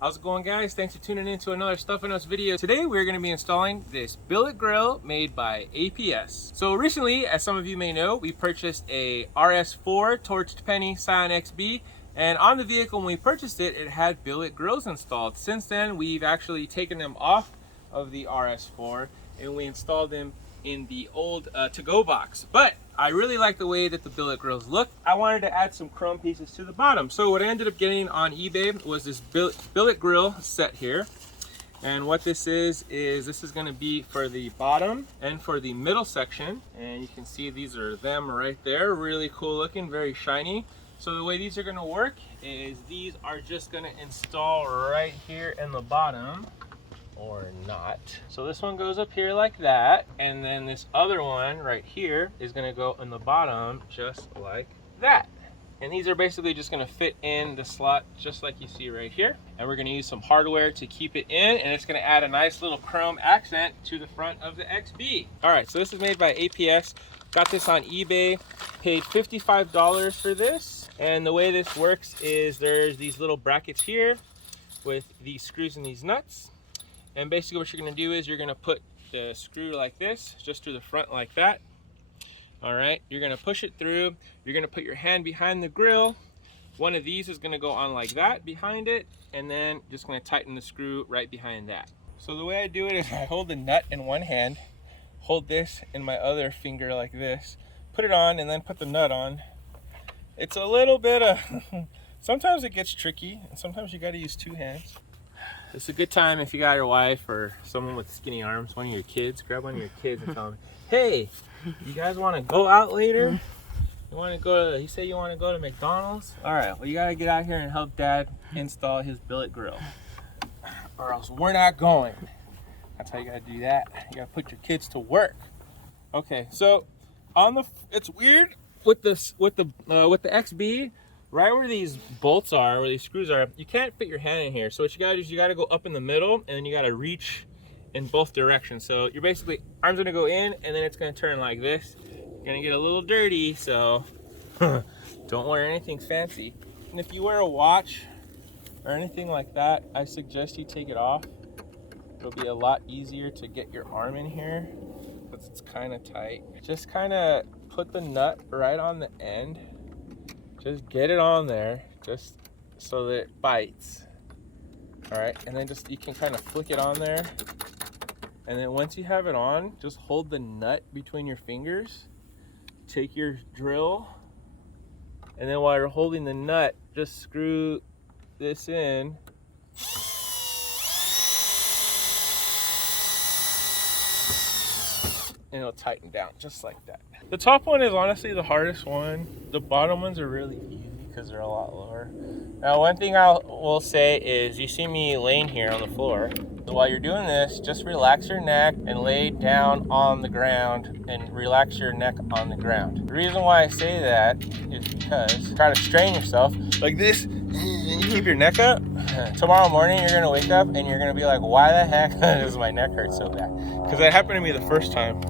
How's it going, guys? Thanks for tuning in to another Stuff and Us video. Today we're going to be installing this billet grill made by APS. So recently, as some of you may know, we purchased a RS4 torched penny Scion XB, and on the vehicle when we purchased it, it had billet grills installed. Since then, we've actually taken them off of the RS4 and we installed them in the old to-go box. But I really like the way that the billet grills look. I wanted to add some chrome pieces to the bottom. So what I ended up getting on eBay was this billet grill set here. And what this is this is gonna be for the bottom and for the middle section. And you can see these are them right there. Really cool looking, very shiny. So the way these are gonna work is these are just gonna install right here in the bottom, or not. So this one goes up here like that, and then this other one right here is gonna go in the bottom just like that. And these are basically just gonna fit in the slot just like you see right here. And we're gonna use some hardware to keep it in, and it's gonna add a nice little chrome accent to the front of the XB. All right, so this is made by APS. Got this on eBay, paid $55 for this. And the way this works is there's these little brackets here with these screws and these nuts. And basically what you're gonna do is you're gonna put the screw like this, just through the front like that. All right, you're gonna push it through. You're gonna put your hand behind the grill. One of these is gonna go on like that behind it, and then just gonna tighten the screw right behind that. So the way I do it is I hold the nut in one hand, hold this in my other finger like this, put it on, and then put the nut on. It's a little bit of, sometimes it gets tricky, and sometimes you gotta use two hands. It's a good time if you got your wife or someone with skinny arms, one of your kids, grab one of your kids and tell them, hey, you guys want to go out later? You want to go to, you say you want to go to McDonald's? All right, well, you got to get out here and help Dad install his billet grill, or else we're not going. That's how you got to do that. You got to put your kids to work. Okay, so on the, it's weird with this, with the XB. Right where these bolts are, where these screws are, you can't fit your hand in here. So what you gotta do is you gotta go up in the middle, and then you gotta reach in both directions. So you're basically, arm's gonna go in, and then it's gonna turn like this. You're gonna get a little dirty, so don't wear anything fancy. And if you wear a watch or anything like that, I suggest you take it off. It'll be a lot easier to get your arm in here, because it's kind of tight. Just kind of put the nut right on the end. Just get it on there, just so that it bites. All right, and then just, you can kind of flick it on there. And then once you have it on, just hold the nut between your fingers. Take your drill, and then while you're holding the nut, just screw this in. And it'll tighten down just like that. The top one is honestly the hardest one. The bottom ones are really easy because they're a lot lower. Now, one thing I will say is, you see me laying here on the floor. So while you're doing this, just relax your neck and lay down on the ground, and relax your neck on the ground. The reason why I say that is because try to strain yourself like this, and you keep your neck up. Tomorrow morning you're gonna wake up and you're gonna be like, why the heck does my neck hurt so bad? Because that happened to me the first time.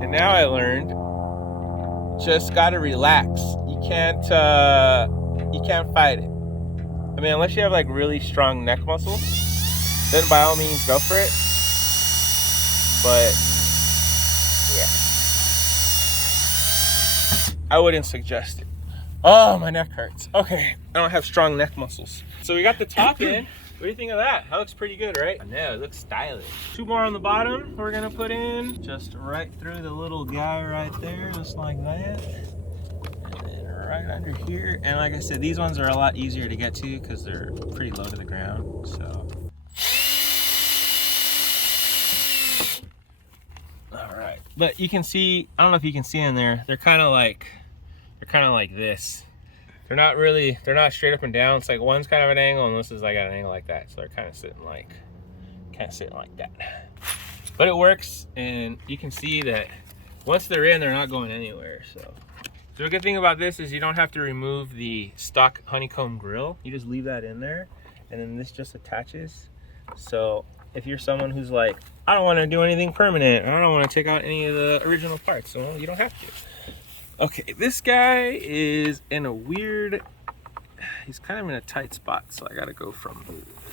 And now I learned, just gotta relax. You can't fight it. I mean, unless you have like really strong neck muscles, then by all means go for it. But yeah, I wouldn't suggest it. Oh, my neck hurts. Okay, I don't have strong neck muscles. So we got the top in. What do you think of that? That looks pretty good, right? I know, it looks stylish. Two more on the bottom we're gonna put in. Just right through the little guy right there, just like that. And then right under here. And like I said, these ones are a lot easier to get to because they're pretty low to the ground, so. All right, but you can see, I don't know if you can see in there, they're kind of like this. They're not straight up and down. It's like one's kind of an angle, and this is like at an angle like that. So they're kind of sitting like that. But it works, and you can see that once they're in, they're not going anywhere. So the good thing about this is you don't have to remove the stock honeycomb grill. You just leave that in there, and then this just attaches. So if you're someone who's like, I don't want to do anything permanent, I don't want to take out any of the original parts, well, you don't have to. Okay, this guy is in a weird, he's kind of in a tight spot, so I gotta go from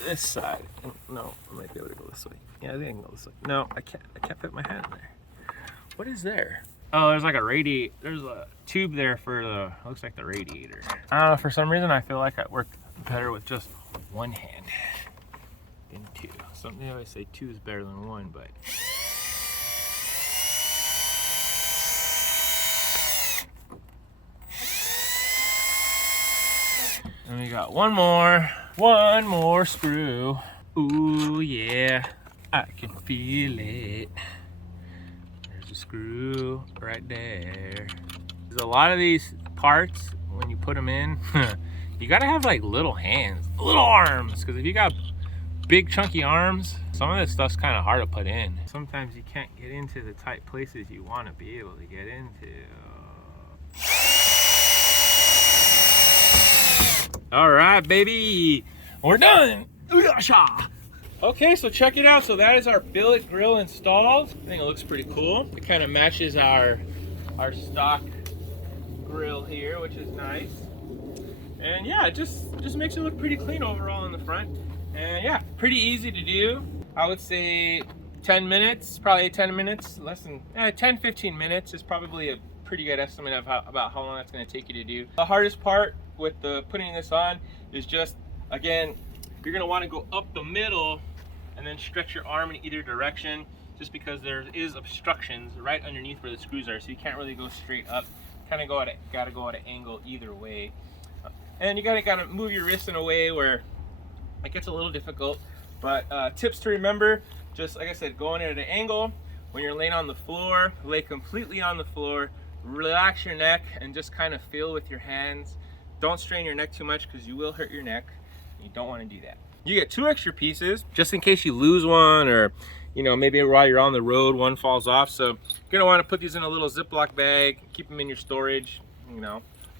this side. No, I might be able to go this way. Yeah, I think I can go this way. No, I can't fit my hand there. What is there? Oh, there's like a radiator. There's a tube there for the, looks like the radiator. I don't know, for some reason I feel like I work better with just one hand than two. Something I always say two is better than one, but. And we got one more screw. Ooh, yeah, I can feel it. There's a screw right there. There's a lot of these parts, when you put them in, you gotta have like little hands, little arms, because if you got big chunky arms, some of this stuff's kind of hard to put in. Sometimes you can't get into the tight places you want to be able to get into. All right, baby, we're done. Okay, so check it out. So that is our billet grill installed. I think it looks pretty cool. It kind of matches our stock grill here, which is nice. And yeah, it just makes it look pretty clean overall in the front. And yeah, pretty easy to do. I would say 10 minutes, probably 10 minutes, less than 10-15 minutes is probably a pretty good estimate of about how long that's going to take you to do. The hardest part with putting this on is just, again, you're going to want to go up the middle and then stretch your arm in either direction, just because there is obstructions right underneath where the screws are, so you can't really go straight up. Kind of gotta go at an angle either way, and you gotta move your wrist in a way where it gets a little difficult. But tips to remember, just like I said, going at an angle. When you're laying on the floor, lay completely on the floor, relax your neck, and just kind of feel with your hands. Don't strain your neck too much, because you will hurt your neck. You don't want to do that. You get 2 extra pieces just in case you lose one, or maybe while you're on the road one falls off. So you're gonna want to put these in a little Ziploc bag, keep them in your storage,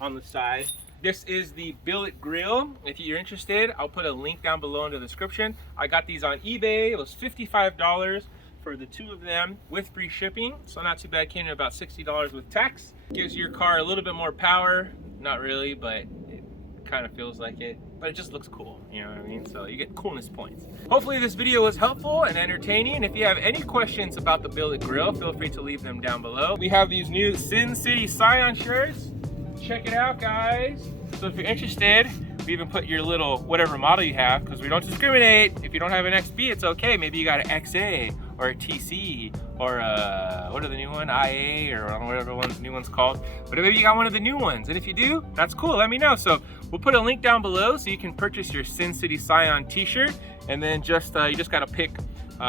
on the side. This is the Billet Grille. If you're interested, I'll put a link down below in the description. I got these on eBay. It was $55 for the 2 of them with free shipping, so not too bad. Came in about $60 with tax. Gives your car a little bit more power. Not really, but it kind of feels like it. But it just looks cool, you know what I mean? So you get coolness points. Hopefully this video was helpful and entertaining. If you have any questions about the Billet Grille, feel free to leave them down below. We have these new Sin City Scion shirts. Check it out, guys. So if you're interested, we even put your little whatever model you have, because we don't discriminate. If you don't have an XB, it's okay. Maybe you got an XA or a TC or what are the new one? IA or whatever the new one's called. But maybe you got one of the new ones. And if you do, that's cool. Let me know. So we'll put a link down below so you can purchase your Sin City Scion t-shirt. And then you just got to pick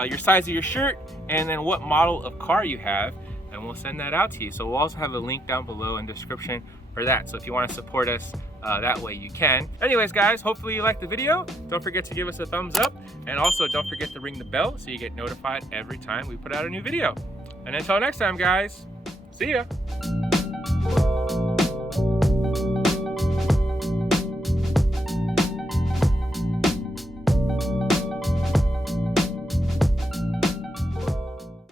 your size of your shirt and then what model of car you have. And we'll send that out to you. So we'll also have a link down below in the description for that. So if you want to support us that way, you can. Anyways, guys, hopefully you liked the video. Don't forget to give us a thumbs up, and also don't forget to ring the bell so you get notified every time we put out a new video. And until next time, guys, see ya.